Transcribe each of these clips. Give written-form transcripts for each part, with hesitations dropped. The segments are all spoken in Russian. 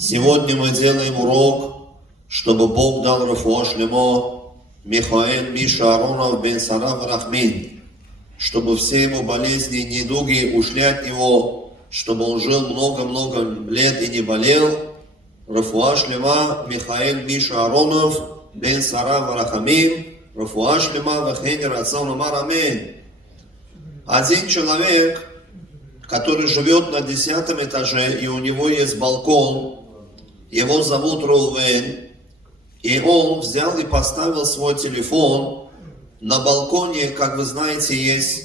Сегодня мы делаем урок, чтобы Бог дал рефуа шлемо Михаэль Миша Аронов бен Сара Варахмин, чтобы все его болезни и недуги ушли от него, чтобы он жил много-много лет и не болел. Рефуа шлема Михаэль Миша Аронов бен Сара Варахмин, рефуа шлема вехен рацон амар амин. Один человек, который живет на 10 этаже, и у него есть балкон, его зовут Рувен, и он взял и поставил свой телефон на балконе, как вы знаете, есть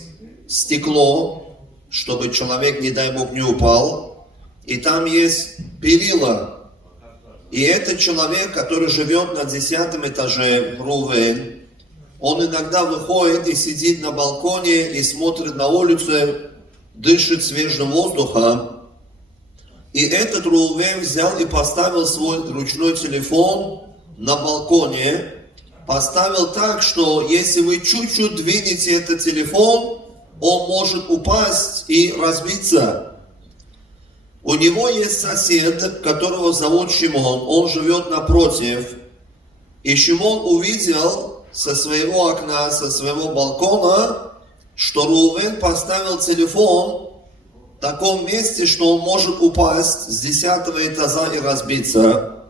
стекло, чтобы человек, не дай Бог, не упал, и там есть перила. И этот человек, который живет на 10 этаже, Рувен, он иногда выходит и сидит на балконе и смотрит на улицу, дышит свежим воздухом. И этот Рувен взял и поставил свой ручной телефон на балконе, поставил так, что если вы чуть-чуть двинете этот телефон, он может упасть и разбиться. У него есть сосед, которого зовут Шимон, он живет напротив. И Шимон увидел со своего окна, со своего балкона, что Рувен поставил телефон в таком месте, что он может упасть с 10 этажа и разбиться.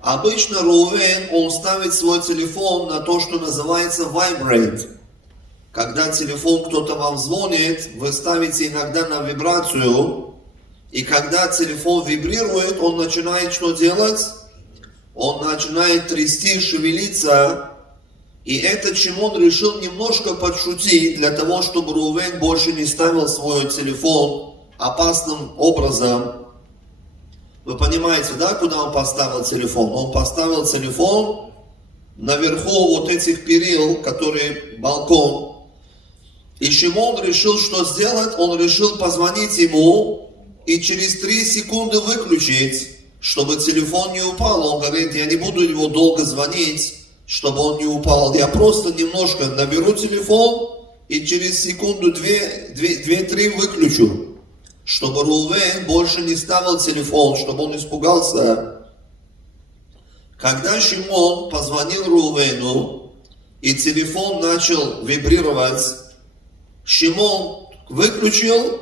Обычно Рувен, он ставит свой телефон на то, что называется vibrate. Когда телефон, кто-то вам звонит, вы ставите иногда на вибрацию, и когда телефон вибрирует, он начинает что делать? Он начинает трясти, шевелиться. И этот Шимон решил немножко подшутить, для того, чтобы Рувен больше не ставил свой телефон опасным образом. Вы понимаете, да, куда он поставил телефон? Он поставил телефон наверху вот этих перил, которые балкон. И Шимон решил, что сделать? Он решил позвонить ему и через 3 секунды выключить, чтобы телефон не упал. Он говорит, я не буду его долго звонить, чтобы он не упал. Я просто немножко наберу телефон и через секунду 2-3 выключу, чтобы Рувен больше не ставил телефон, чтобы он испугался. Когда Шимон позвонил Рувену и телефон начал вибрировать, Шимон выключил,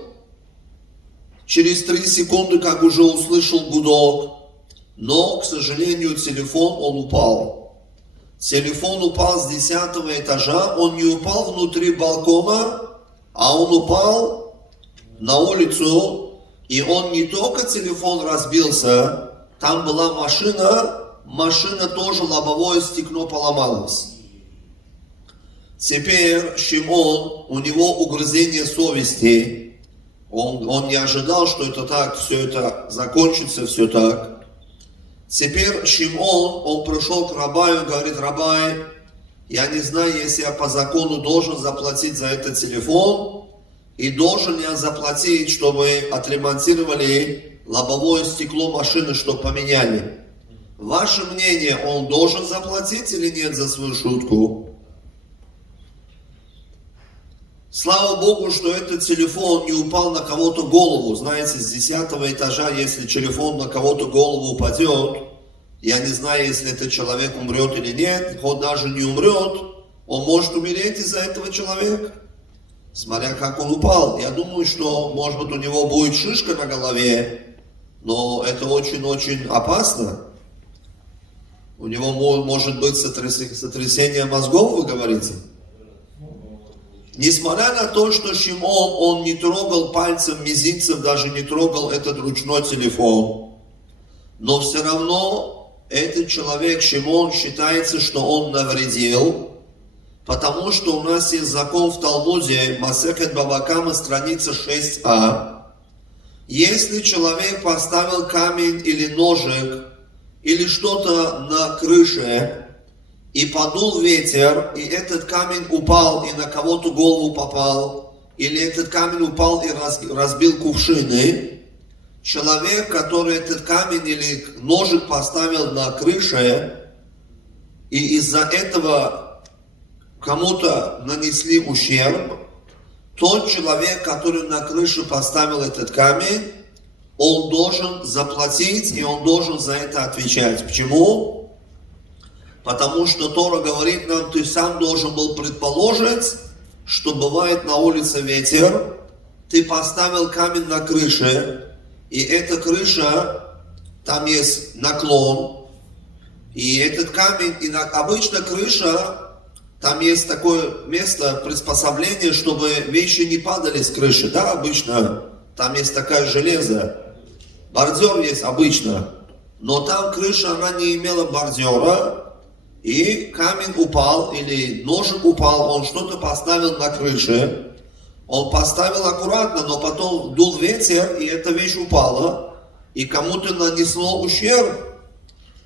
через 3 секунды, как уже услышал гудок, но, к сожалению, телефон он упал. Телефон упал с 10 этажа, он не упал внутри балкона, а он упал на улицу, и он не только телефон разбился, там была машина тоже лобовое стекло поломалось. Теперь Шимон, у него угрызение совести, он не ожидал, что это так, все это закончится, все так. Теперь Шимон, он пришел к Рабаю и говорит, Рабай, я не знаю, если я по закону должен заплатить за этот телефон, и должен я заплатить, чтобы отремонтировали лобовое стекло машины, чтобы поменяли. Ваше мнение, он должен заплатить или нет за свою шутку? Слава Богу, что этот телефон не упал на кого-то голову. Знаете, с 10 этажа, если телефон на кого-то голову упадет, я не знаю, если этот человек умрет или нет, хоть даже не умрет, он может умереть из-за этого человека, смотря как он упал. Я думаю, что, может быть, у него будет шишка на голове, но это очень-очень опасно. У него может быть сотрясение мозгов, вы говорите. Несмотря на то, что Шимон, он не трогал пальцем, мизинцем, даже не трогал этот ручной телефон, но все равно этот человек, Шимон, считается, что он навредил, потому что у нас есть закон в Талмуде, Масехет Бава Кама, страница 6а. Если человек поставил камень или ножик, или что-то на крыше, и подул ветер, и этот камень упал, и на кого-то голову попал, или этот камень упал и разбил кувшины, человек, который этот камень или ножик поставил на крыше, и из-за этого кому-то нанесли ущерб, тот человек, который на крыше поставил этот камень, он должен заплатить, и он должен за это отвечать. Почему? Потому что Тора говорит нам, ты сам должен был предположить, что бывает на улице ветер, ты поставил камень на крыше, и эта крыша, там есть наклон, и этот камень, и обычно крыша, там есть такое место, приспособление, чтобы вещи не падали с крыши, да, обычно, там есть такое железо, бордюр есть обычно, но там крыша, она не имела бордюра, и камень упал, или ножик упал, он что-то поставил на крыше, он поставил аккуратно, но потом дул ветер, и эта вещь упала, и кому-то нанесло ущерб.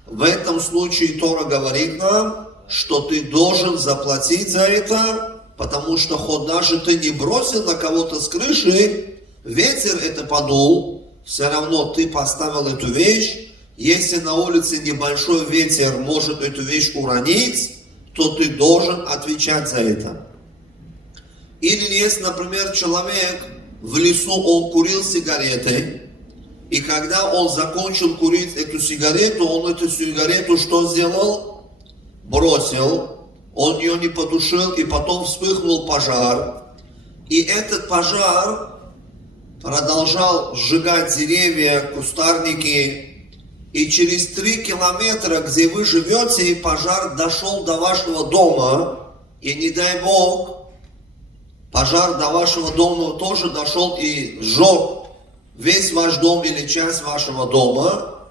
В этом случае Тора говорит нам, что ты должен заплатить за это, потому что хоть даже ты не бросил на кого-то с крыши, ветер это подул, все равно ты поставил эту вещь. Если на улице небольшой ветер может эту вещь уронить, то ты должен отвечать за это. Или если, например, человек в лесу, он курил сигареты, и когда он закончил курить эту сигарету, он эту сигарету что сделал? Бросил, он ее не потушил, и потом вспыхнул пожар. И этот пожар продолжал сжигать деревья, кустарники, и через 3 километра, где вы живете, пожар дошел до вашего дома, и не дай Бог, пожар до вашего дома тоже дошел и сжег весь ваш дом или часть вашего дома.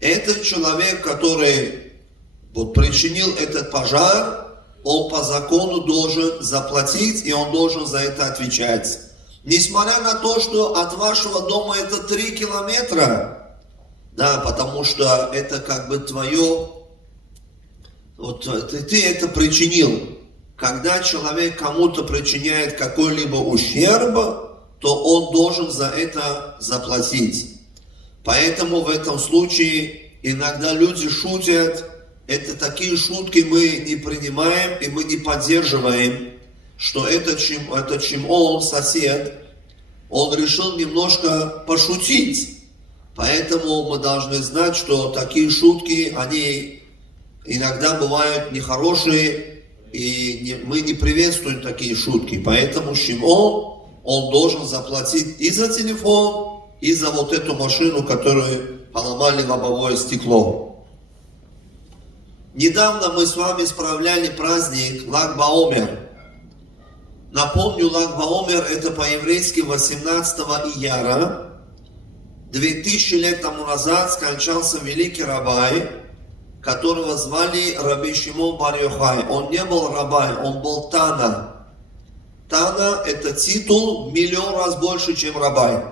Этот человек, который причинил этот пожар, он по закону должен заплатить, и он должен за это отвечать. Несмотря на то, что от вашего дома это 3 километра, да, потому что это как бы твое, ты это причинил. Когда человек кому-то причиняет какой-либо ущерб, то он должен за это заплатить. Поэтому в этом случае иногда люди шутят, это такие шутки мы не принимаем и мы не поддерживаем, что этот Шимон, сосед, он решил немножко пошутить. Поэтому мы должны знать, что такие шутки, они иногда бывают нехорошие, и мы не приветствуем такие шутки. Поэтому Шимон, он должен заплатить и за телефон, и за вот эту машину, которую поломали лобовое стекло. Недавно мы с вами справляли праздник Лаг Баомер. Напомню, Лаг Баомер это по-еврейски 18 ияра. 2000 лет тому назад скончался великий рабай, которого звали Раби Шимон бар Йохай. Он не был рабай, он был Тана. Тана это титул 1,000,000 раз больше, чем рабай.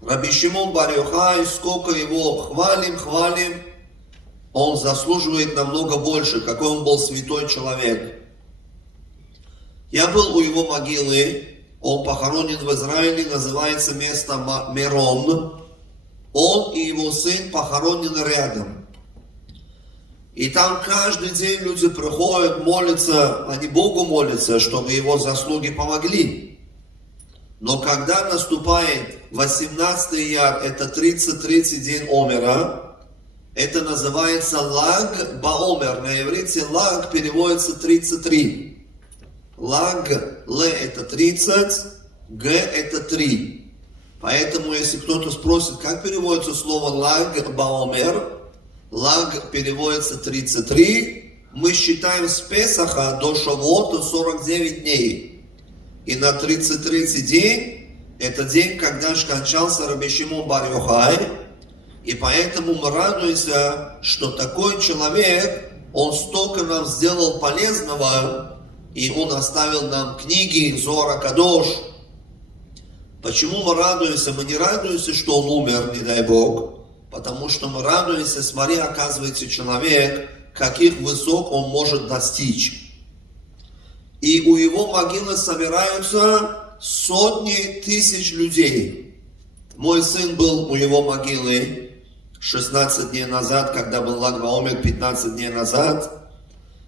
Раби Шимон бар Йохай, сколько его хвалим, он заслуживает намного больше, какой он был святой человек. Я был у его могилы, он похоронен в Израиле, называется место Мерон. Он и его сын похоронены рядом. И там каждый день люди приходят, молятся, они Богу молятся, чтобы его заслуги помогли. Но когда наступает 18 ияр, это 33-й день Омера, это называется Лаг Баомер. На иврите Лаг переводится 33. Лаг, Л это 30, Г это 3. Поэтому, если кто-то спросит, как переводится слово Лаг Баомер, Лаг переводится 33. Мы считаем с Песаха до Шавуота 49 дней. И на 33-й день, это день, когда скончался Раби Шимон бар Йохай. И поэтому мы радуемся, что такой человек, он столько нам сделал полезного, и он оставил нам книги, Зоар ха-Кадош. Почему мы радуемся? Мы не радуемся, что он умер, не дай Бог. Потому что мы радуемся, смотри, оказывается, человек, каких высот он может достичь. И у его могилы собираются сотни тысяч людей. Мой сын был у его могилы 16 дней назад, когда был Лаг Баомер 15 дней назад.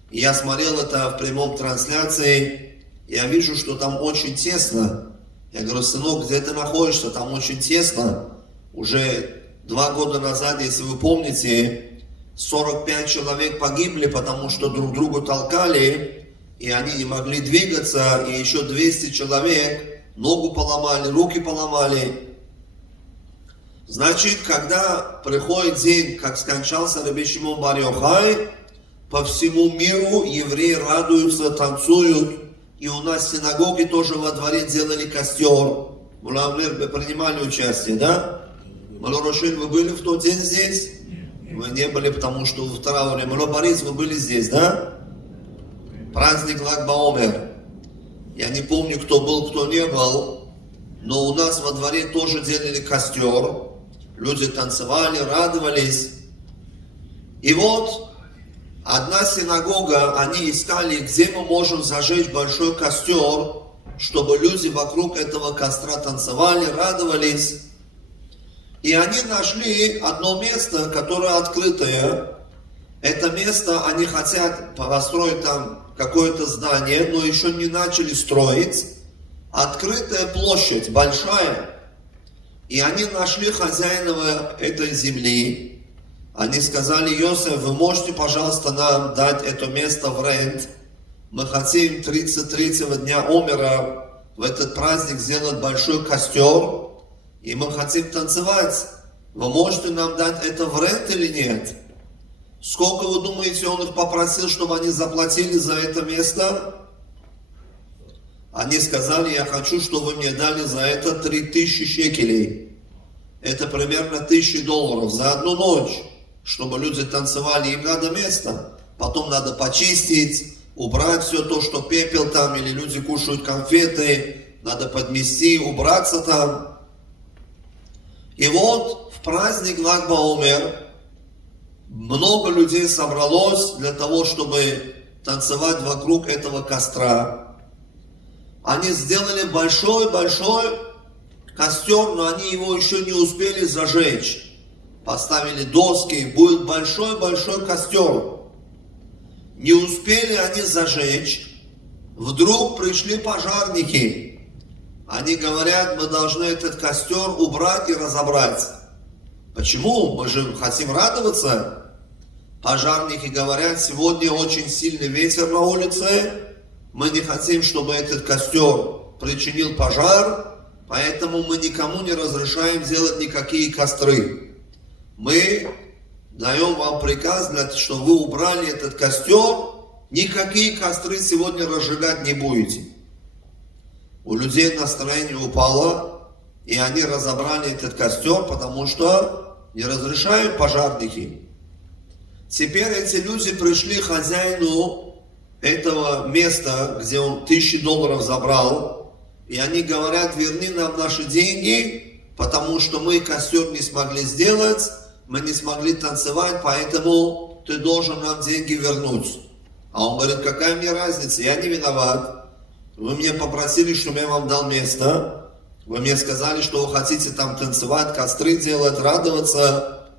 И я смотрел это в прямом трансляции, я вижу, что там очень тесно. Я говорю, сынок, где ты находишься? Там очень тесно. Уже 2 года назад, если вы помните, 45 человек погибли, потому что друг другу толкали, и они не могли двигаться, и еще 200 человек ногу поломали, руки поломали. Значит, когда приходит день, как скончался Раби Шимон бар Йохай, по всему миру евреи радуются, танцуют, и у нас в синагоге тоже во дворе делали костер. Мы принимали участие, да? Малорошин, вы были в тот день здесь? Вы не были, потому что в трауре. Борис, вы были здесь, да? Праздник Лаг Баомер. Я не помню, кто был, кто не был, но у нас во дворе тоже делали костер. Люди танцевали, радовались. И вот одна синагога, они искали, где мы можем зажечь большой костер, чтобы люди вокруг этого костра танцевали, радовались. И они нашли одно место, которое открытое. Это место, они хотят построить там какое-то здание, но еще не начали строить. Открытая площадь, большая. И они нашли хозяина этой земли. Они сказали: Йосеф, вы можете, пожалуйста, нам дать это место в рент? Мы хотим 33-го дня Омера в этот праздник сделать большой костер. И мы хотим танцевать. Вы можете нам дать это в рент или нет? Сколько вы думаете, он их попросил, чтобы они заплатили за это место? Они сказали: я хочу, чтобы вы мне дали за это 3000 шекелей. Это примерно $1000 за одну ночь, чтобы люди танцевали. Им надо место. Потом надо почистить, убрать все то, что пепел там, или люди кушают конфеты. Надо подмести, убраться там. И вот в праздник Лаг Баомер много людей собралось для того, чтобы танцевать вокруг этого костра. Они сделали большой-большой костер, но они его еще не успели зажечь. Поставили доски, будет большой-большой костер. Не успели они зажечь, вдруг пришли пожарники. Они говорят: мы должны этот костер убрать и разобрать. Почему? Мы же хотим радоваться. Пожарники говорят: сегодня очень сильный ветер на улице. Мы не хотим, чтобы этот костер причинил пожар, поэтому мы никому не разрешаем делать никакие костры. Мы даем вам приказ, чтобы вы убрали этот костер, никакие костры сегодня разжигать не будете. У людей настроение упало, и они разобрали этот костер, потому что не разрешают пожарники. Теперь эти люди пришли к хозяину этого места, где он $1000 забрал, и они говорят: верни нам наши деньги, потому что мы костер не смогли сделать, мы не смогли танцевать, поэтому ты должен нам деньги вернуть. А он говорит: какая мне разница, я не виноват. Вы меня попросили, чтобы я вам дал место. Вы мне сказали, что вы хотите там танцевать, костры делать, радоваться.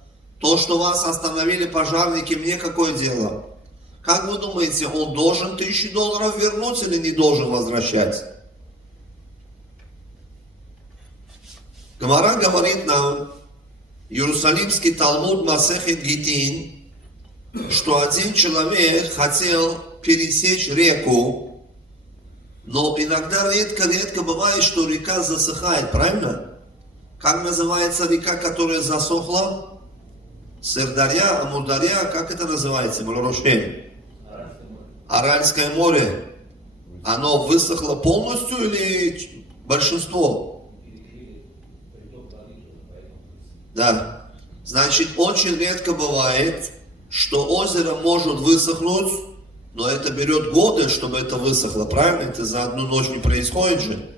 То, что вас остановили пожарники, мне какое дело? Как вы думаете, он должен $1000 вернуть или не должен возвращать? Гемара говорит нам, Иерусалимский Талмуд Масехет Гитин, что один человек хотел пересечь реку, но иногда редко бывает, что река засыхает, правильно? Как называется река, которая засохла? Сырдарья, Амударья, как это называется? Малорошель? Аральское море. Оно высохло полностью или большинство? Да. Значит, очень редко бывает, что озеро может высохнуть, но это берет годы, чтобы это высохло, правильно? Это за одну ночь не происходит же.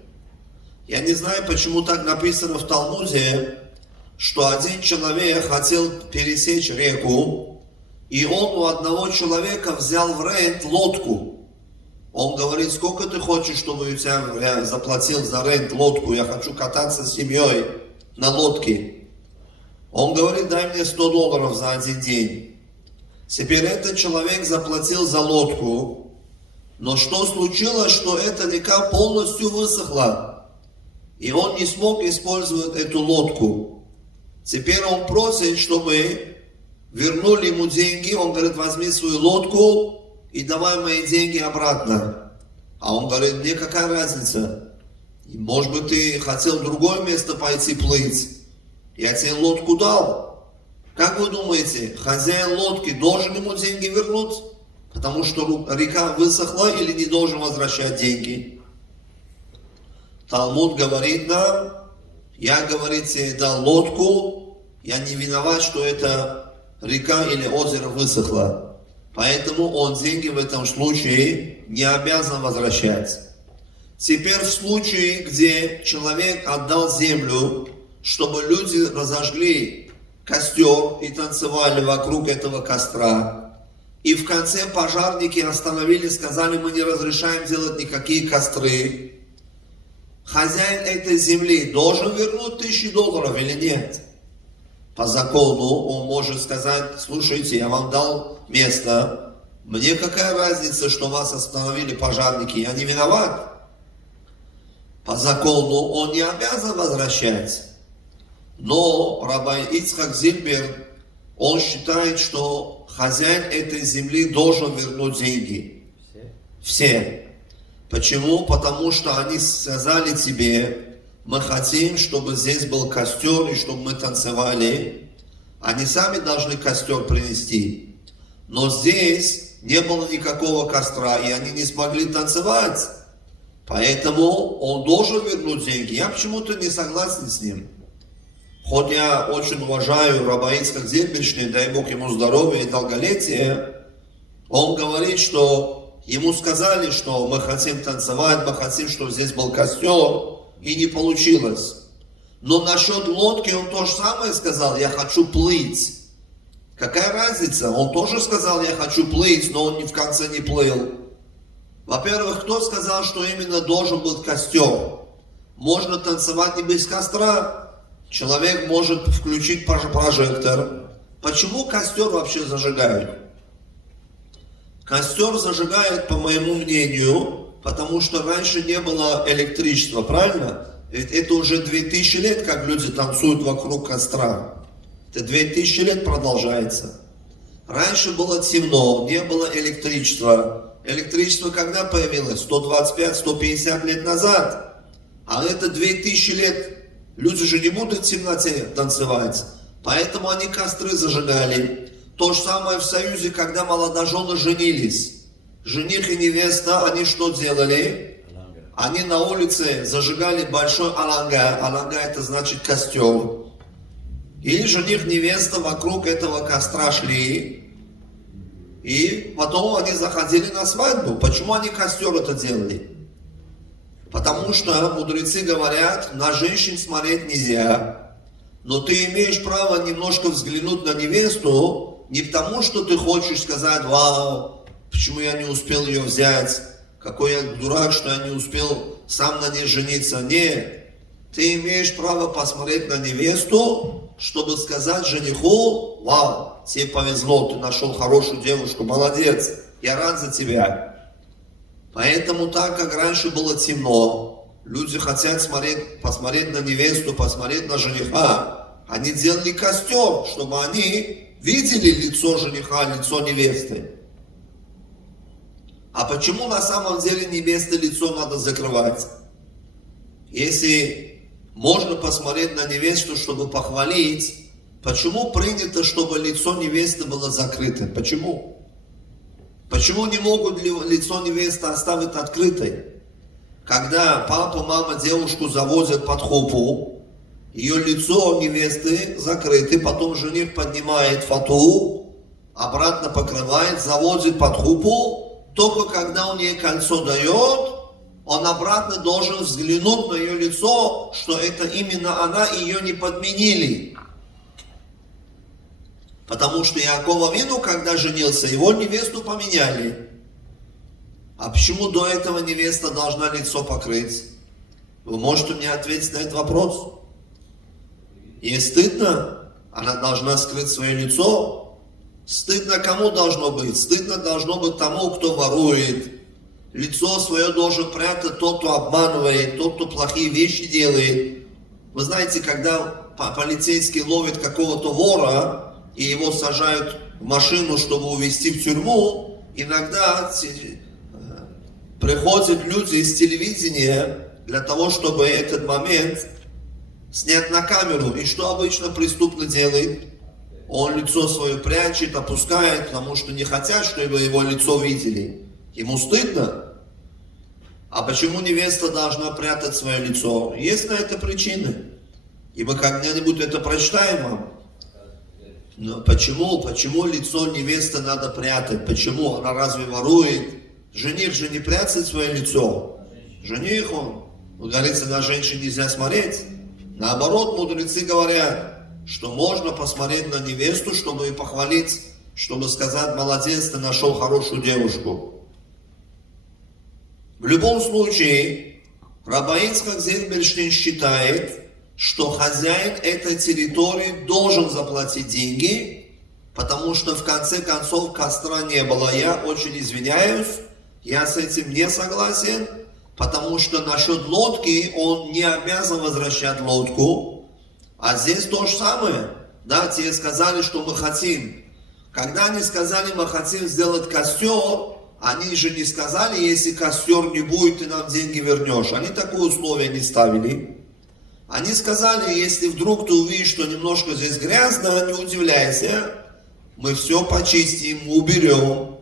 Я не знаю, почему так написано в Талмуде, что один человек хотел пересечь реку, и он у одного человека взял в рент лодку. Он говорит: сколько ты хочешь, чтобы я заплатил за рент лодку? Я хочу кататься с семьей на лодке. Он говорит: дай мне $100 за один день. Теперь этот человек заплатил за лодку, но что случилось, что эта река полностью высохла, и он не смог использовать эту лодку. Теперь он просит, чтобы вернули ему деньги. Он говорит, возьми свою лодку и давай мои деньги обратно. А он говорит, мне какая разница? Может быть, ты хотел в другое место пойти плыть. Я тебе лодку дал. Как вы думаете, хозяин лодки должен ему деньги вернуть? Потому что река высохла или не должен возвращать деньги? Талмуд говорит нам, я, говорит, тебе дал лодку, я не виноват, что эта река или озеро высохло. Поэтому он деньги в этом случае не обязан возвращать. Теперь в случае, где человек отдал землю, чтобы люди разожгли костер и танцевали вокруг этого костра, и в конце пожарники остановили, сказали, мы не разрешаем делать никакие костры, хозяин этой земли должен вернуть $1000 или нет? По закону он может сказать, слушайте, я вам дал место, мне какая разница, что вас остановили пожарники, я не виноват. По закону он не обязан возвращать. Но Рабби Ицхак Зильбер, он считает, что хозяин этой земли должен вернуть деньги. Все. Почему? Потому что они сказали тебе, мы хотим, чтобы здесь был костер и чтобы мы танцевали. Они сами должны костер принести. Но здесь не было никакого костра, и они не смогли танцевать. Поэтому он должен вернуть деньги. Я почему-то не согласен с ним. Хоть я очень уважаю Рабби Ицхак Зильбер, дай Бог ему здоровья и долголетия, он говорит, что ему сказали, что мы хотим танцевать, мы хотим, чтобы здесь был костер, и не получилось. Но насчет лодки он то же самое сказал, я хочу плыть. Какая разница? Он тоже сказал, я хочу плыть, но он в конце не плыл. Во-первых, кто сказал, что именно должен быть костер? Можно танцевать и без костра. Человек может включить прожектор. Почему костер вообще зажигают? Костер зажигают, по моему мнению, потому что раньше не было электричества, правильно? Ведь это уже 2000 лет, как люди танцуют вокруг костра. Это 2000 лет продолжается. Раньше было темно, не было электричества. Электричество когда появилось? 125-150 лет назад. А это 2000 лет. Люди же не будут в темноте танцевать. Поэтому они костры зажигали. То же самое в Союзе, когда молодожены женились. Жених и невеста, они что делали? Они на улице зажигали большой аланга. Аланга это значит костер. И жених, невеста вокруг этого костра шли. И потом они заходили на свадьбу. Почему они костер это делали? Потому что мудрецы говорят, на женщин смотреть нельзя. Но ты имеешь право немножко взглянуть на невесту, не потому что ты хочешь сказать, вау, почему я не успел ее взять, какой я дурак, что я не успел сам на ней жениться. Нет, ты имеешь право посмотреть на невесту, чтобы сказать жениху, вау, тебе повезло, ты нашел хорошую девушку, молодец, я рад за тебя. Поэтому так как раньше было темно, люди хотят посмотреть на невесту, посмотреть на жениха, они делали костер, чтобы они видели лицо жениха, лицо невесты. А почему на самом деле невесты лицо надо закрывать? Если можно посмотреть на невесту, чтобы похвалить, почему принято, чтобы лицо невесты было закрыто? Почему? Почему не могут лицо невесты оставить открытой? Когда папа, мама девушку завозят под хупу, ее лицо невесты закрыто, потом жених поднимает фату, обратно покрывает, заводит под хупу, только когда он ей кольцо дает, он обратно должен взглянуть на ее лицо, что это именно она, и ее не подменили. Потому что Яаков Авину, когда женился, его невесту поменяли. А почему до этого невеста должна лицо покрыть? Вы можете мне ответить на этот вопрос? Ей стыдно? Она должна скрыть свое лицо? Стыдно кому должно быть? Стыдно должно быть тому, кто ворует. Лицо свое должен прятать тот, кто обманывает, тот, кто плохие вещи делает. Вы знаете, когда полицейский ловит какого-то вора и его сажают в машину, чтобы увезти в тюрьму, иногда приходят люди из телевидения для того, чтобы этот момент снять на камеру. И что обычно преступник делает? Он лицо свое прячет, опускает, потому что не хотят, чтобы его лицо видели. Ему стыдно. А почему невеста должна прятать свое лицо? Есть на это причины. И мы когда-нибудь это прочитаем вам. Но почему лицо невесты надо прятать? Почему? Она разве ворует? Жених же не прячет свое лицо. Жених он. Говорится, на женщин нельзя смотреть. Наоборот, мудрецы говорят, что можно посмотреть на невесту, чтобы ее похвалить, чтобы сказать: молодец, ты нашел хорошую девушку. В любом случае, Рабби Ицхак Зильберштейн считает, что хозяин этой территории должен заплатить деньги, потому что в конце концов костра не было. Я очень извиняюсь, я с этим не согласен, потому что насчет лодки он не обязан возвращать лодку. А здесь то же самое. Да, те сказали, что мы хотим. Когда они сказали, мы хотим сделать костер, они же не сказали, если костер не будет, ты нам деньги вернешь. Они такое условие не ставили. Они сказали, если вдруг ты увидишь, что немножко здесь грязно, не удивляйся, мы все почистим, уберем.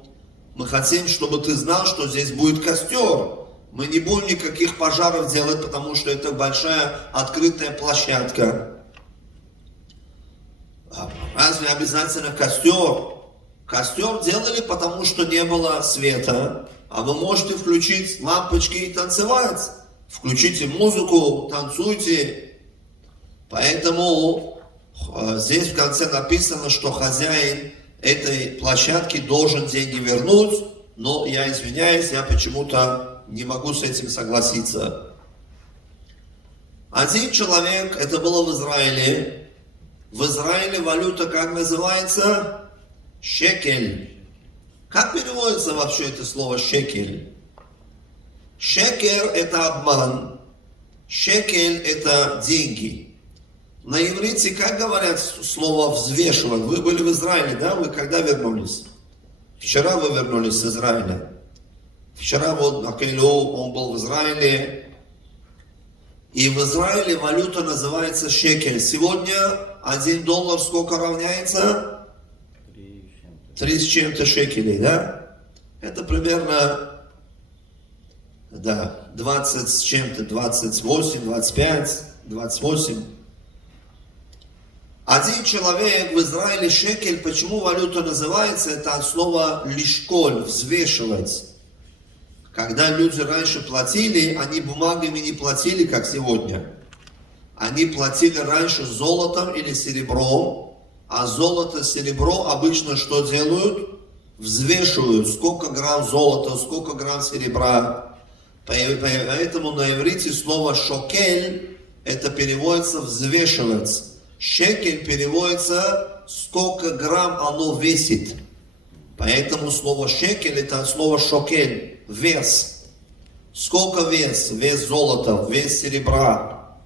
Мы хотим, чтобы ты знал, что здесь будет костер. Мы не будем никаких пожаров делать, потому что это большая открытая площадка. Разве обязательно костер? Костер делали, потому что не было света. А вы можете включить лампочки и танцевать. Включите музыку, танцуйте. Поэтому здесь в конце написано, что хозяин этой площадки должен деньги вернуть. Но я извиняюсь, я почему-то не могу с этим согласиться. Один человек, это было в Израиле. В Израиле валюта как называется? Шекель. Как переводится вообще это слово шекель? Шекер – это обман. Шекель – это деньги. На иврите как говорят слово взвешивать? Вы были в Израиле, да? Вы когда вернулись? Вчера вы вернулись с Израиля. Вчера вот Акелю, он был в Израиле. И в Израиле валюта называется шекель. Сегодня $1 сколько равняется? 3 с чем-то шекелей, да? Это примерно, да, 20 с чем-то, 28, 25, 28. Один человек в Израиле шекель, почему валюта называется? Это от слова лишколь, взвешивать. Когда люди раньше платили, они бумагами не платили, как сегодня. Они платили раньше золотом или серебром, а золото, серебро обычно что делают? Взвешивают, сколько грамм золота, сколько грамм серебра. Поэтому на иврите слово шокель, это переводится взвешивать. Шекель переводится сколько грамм оно весит. Поэтому слово шекель это слово шокель, вес. Сколько вес? Вес золота, вес серебра.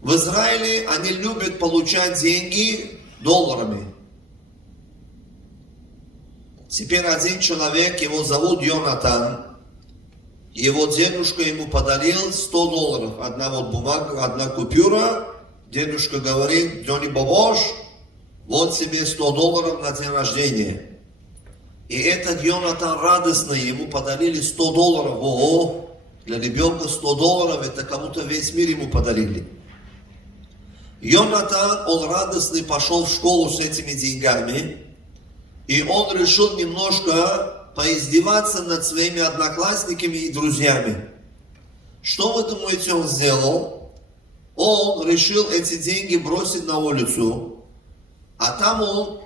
В Израиле они любят получать деньги долларами. Теперь один человек, его зовут Йонатан. Его дедушка ему подарил $100. Одна вот бумага, одна купюра. Дедушка говорит: Джонни Бабош, вот себе $100 на день рождения. И этот Йонатан радостный, ему подарили $100. Ого, для ребенка $100, это кому-то весь мир ему подарили. Йонатан, он радостный, пошел в школу с этими деньгами. И он решил немножко поиздеваться над своими одноклассниками и друзьями. Что вы думаете, он сделал? Он решил эти деньги бросить на улицу, а там он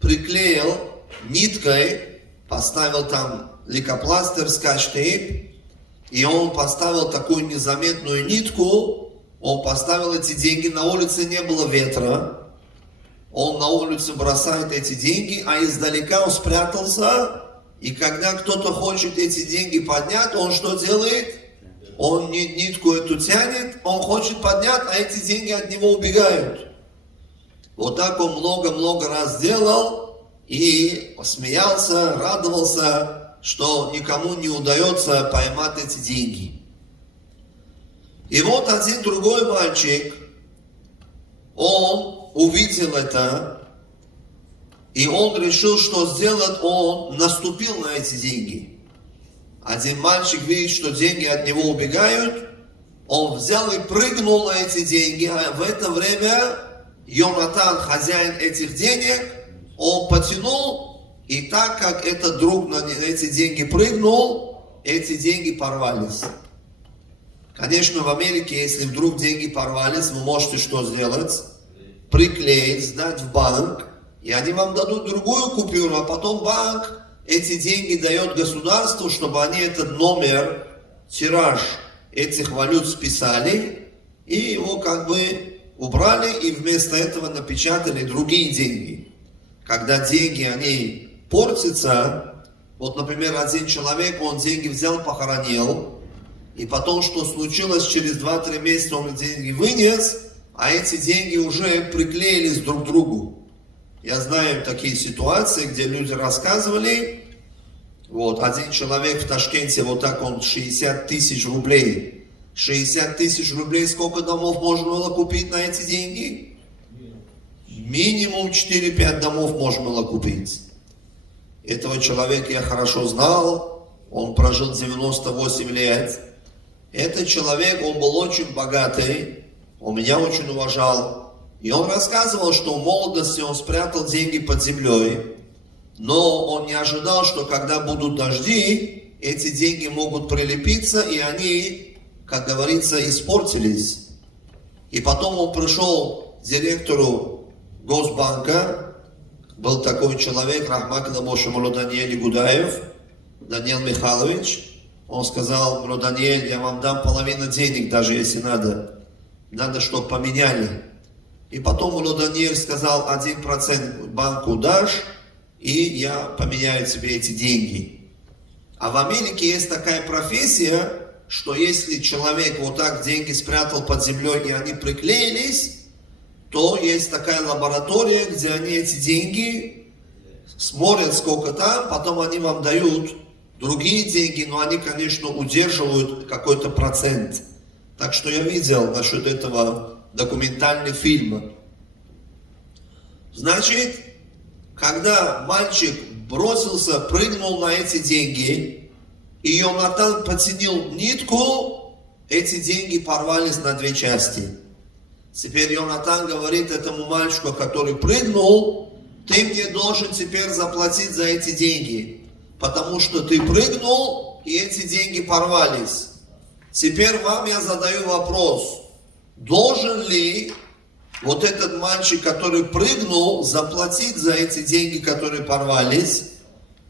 приклеил ниткой, поставил там лейкопластырь, скотч-тейп, и он поставил такую незаметную нитку, он поставил эти деньги, на улице не было ветра, он на улице бросает эти деньги, а издалека он спрятался, и когда кто-то хочет эти деньги поднять, он что делает? он нитку эту тянет, он хочет поднять, а эти деньги от него убегают. Вот так он много-много раз делал и смеялся, радовался, что никому не удается поймать эти деньги. И вот один другой мальчик, он увидел это, и он решил, что сделать, он наступил на эти деньги. Один мальчик видит, что деньги от него убегают, он взял и прыгнул на эти деньги, а в это время Йонатан, хозяин этих денег, он потянул, и так как этот друг на эти деньги прыгнул, эти деньги порвались. Конечно, в Америке, если вдруг деньги порвались, вы можете что сделать? Приклеить, сдать в банк, и они вам дадут другую купюру, а потом банк эти деньги дает государству, чтобы они этот номер, тираж этих валют списали, и его как бы убрали, и вместо этого напечатали другие деньги. Когда деньги, они портятся, вот, например, один человек, он деньги взял, похоронил, и потом, что случилось, через 2-3 месяца он деньги вынес, а эти деньги уже приклеились друг к другу. Я знаю такие ситуации, где люди рассказывали, вот, один человек в Ташкенте, вот так он 60 тысяч рублей. 60 тысяч рублей, сколько домов можно было купить на эти деньги? Минимум 4-5 домов можно было купить. Этого человека я хорошо знал, он прожил 98 лет. Этот человек, он был очень богатый, он меня очень уважал. И он рассказывал, что в молодости он спрятал деньги под землей, но он не ожидал, что когда будут дожди, эти деньги могут прилепиться, и они, как говорится, испортились. И потом он пришел к директору Госбанка, был такой человек, Рахмак Дамоши Даниэль Гудаев, Даниил Михайлович. Он сказал: Даниэль, я вам дам половину денег, даже если надо. Надо, чтобы поменяли. И потом Даниэль сказал: 1% банку дашь, и я поменяю тебе эти деньги. А в Америке есть такая профессия, что если человек вот так деньги спрятал под землей, и они приклеились, то есть такая лаборатория, где они эти деньги смотрят, сколько там, потом они вам дают другие деньги, но они, конечно, удерживают какой-то процент. Так что я видел насчет этого документальный фильм. Значит, когда мальчик бросился, прыгнул на эти деньги, и Йонатан потянул нитку, эти деньги порвались на 2 части. Теперь Йонатан говорит этому мальчику, который прыгнул: ты мне должен теперь заплатить за эти деньги, потому что ты прыгнул, и эти деньги порвались. Теперь вам я задаю вопрос: должен ли вот этот мальчик, который прыгнул, заплатить за эти деньги, которые порвались?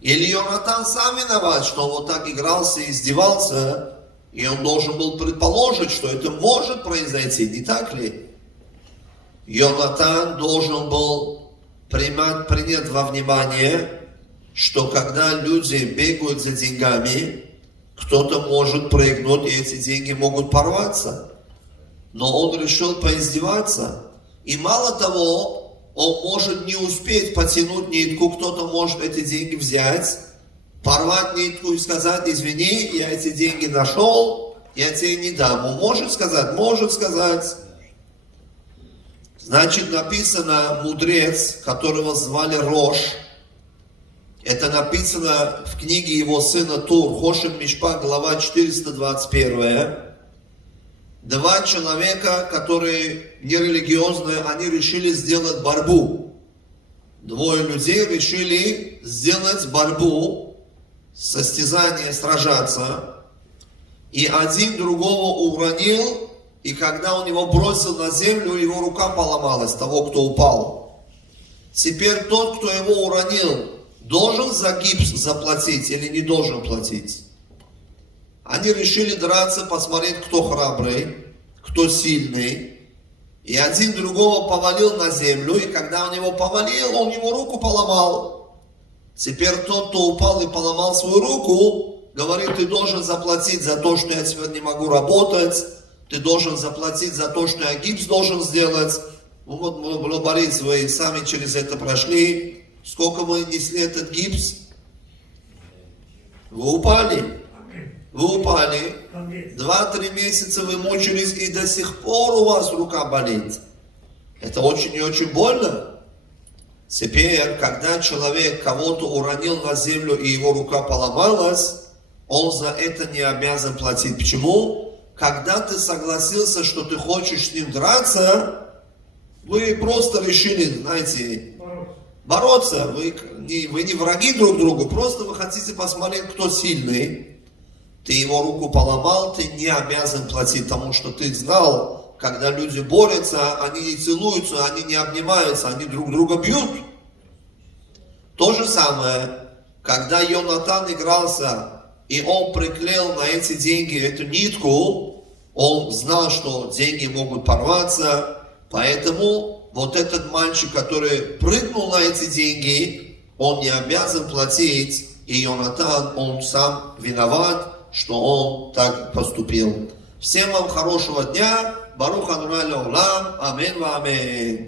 Или Йонатан сам виноват, что он вот так игрался и издевался, и он должен был предположить, что это может произойти, не так ли? Йонатан должен был принять во внимание, что когда люди бегают за деньгами, кто-то может прыгнуть, и эти деньги могут порваться. Но он решил поиздеваться. И мало того, он может не успеть потянуть нитку, кто-то может эти деньги взять, порвать нитку и сказать: извини, я эти деньги нашел, я тебе не дам. Он может сказать? Может сказать. Значит, написано мудрец, которого звали Рош. Это написано в книге его сына Тур, Хошем Мишпах, глава 421. 2 человека, которые нерелигиозные, они решили сделать борьбу. 2 людей решили сделать борьбу, состязание, сражаться. И один другого уронил, и когда он его бросил на землю, его рука поломалась, того, кто упал. Теперь тот, кто его уронил, должен за гипс заплатить или не должен платить? Они решили драться, посмотреть, кто храбрый, кто сильный. И один другого повалил на землю, и когда он его повалил, он его руку поломал. Теперь тот, кто упал и поломал свою руку, говорит, ты должен заплатить за то, что я сегодня не могу работать, ты должен заплатить за то, что я гипс должен сделать. Вот, Борис, вы сами через это прошли. Сколько вы несли этот гипс? Вы упали. Вы упали. 2-3 месяца вы мучились, и до сих пор у вас рука болит. Это очень и очень больно. Теперь, когда человек кого-то уронил на землю, и его рука поломалась, он за это не обязан платить. Почему? Когда ты согласился, что ты хочешь с ним драться, вы просто решили, знаете, бороться. Вы не враги друг другу, просто вы хотите посмотреть, кто сильный. Ты его руку поломал, ты не обязан платить, потому что ты знал, когда люди борются, они не целуются, они не обнимаются, они друг друга бьют. То же самое, когда Йонатан игрался, и он приклеил на эти деньги эту нитку, он знал, что деньги могут порваться, поэтому вот этот мальчик, который прыгнул на эти деньги, он не обязан платить, и Йонатан, он сам виноват, что он так поступил. Всем вам хорошего дня. Барух Адонай леолам. Амин ва амин.